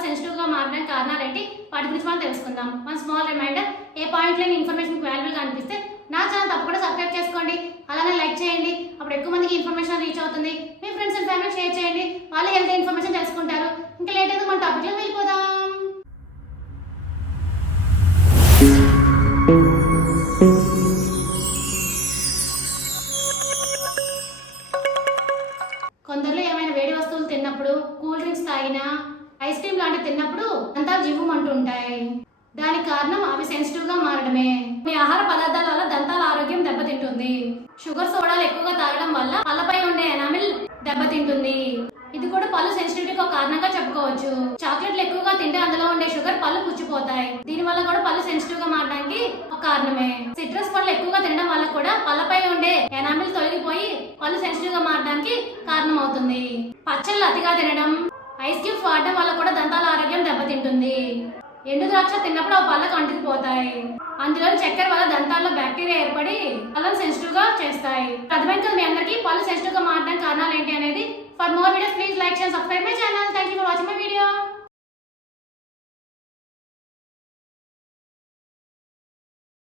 పళ్ళు సెన్సిటివ్ గా మారడానికి కారణాలు ఏంటి, వాటి గురించి మనం తెలుసుకుందాం. వన్ స్మాల్ రిమైండర్, ఏ పాయింట్ లేని ఇన్ఫర్మేషన్ మీకు వాల్యుబుల్ గా అనిపిస్తే నా ఛానల్ తప్పకుండా సబ్స్క్రైబ్ చేసుకోండి, అలానే లైక్ చేయండి. అప్పుడు ఎక్కువ మందికి ఇన్ఫర్మేషన్ రీచ్ అవుతుంది. మీ ఫ్రెండ్స్ అండ్ ఫ్యామిలీ షేర్ చేయండి, వాళ్ళు హెల్త్ ఇన్ఫర్మేషన్ తెలుసుకుంటారు. ఇంకా లేట్ అయితే మన టాపిక్ లో వెళ్ళిపోదాం. కొందరిలో ఏమైనా వేడి వస్తువులు తిన్నప్పుడు, కూల్ డ్రింక్స్ తాగినా, ఐస్ క్రీమ్ లాంటివి తిన్నప్పుడు దంతాలు జివ్వుమంటూ ఉంటాయి. దానికి కారణం అవి సెన్సిటివ్ గా మారడమే. మీ ఆహార పదార్థాల వల్ల దంతాల ఆరోగ్యం దెబ్బతింటుంది. షుగర్ సోడాలు ఎక్కువగా తాగడం వల్ల పళ్ళపై ఉండే ఎనామిల్ దెబ్బతింటుంది. ఇది కూడా పళ్ళు సెన్సిటివిటీకి ఒక కారణంగా చెప్పుకోవచ్చు. చాక్లెట్లు ఎక్కువగా తింటే అందులో ఉండే షుగర్ పళ్ళు పుచ్చిపోతాయి. దీని వల్ల కూడా పళ్ళు సెన్సిటివ్ గా మారడానికి ఒక కారణమే. సిట్రస్ పళ్ళు ఎక్కువగా తినడం వల్ల కూడా పళ్ళపై ఉండే ఎనామిల్ తొలగిపోయి పళ్ళు సెన్సిటివ్ గా మారడానికి కారణం అవుతుంది. పచ్చళ్ళు అతిగా తినడం, ఐస్ క్యూబ్స్ వాడడం వల్ల కూడా దంతాల ఆరోగ్యం దెబ్బతింటుంది. ఎండు ద్రాక్ష తిన్నప్పుడు ఆ పళ్ళకు అంటుకుపోతాయి. అందులో చక్కెర వల్ల దంతాల్లో బ్యాక్టీరియా ఏర్పడి పళ్ళను సెన్సిటివ్ గా చేస్తాయి. అర్థమైంది కదా మీ అందరికీ పళ్ళు సెన్సిటివ్ గా మారడానికి కారణాలు ఏంటి అనేది. For more videos please like and subscribe my channel.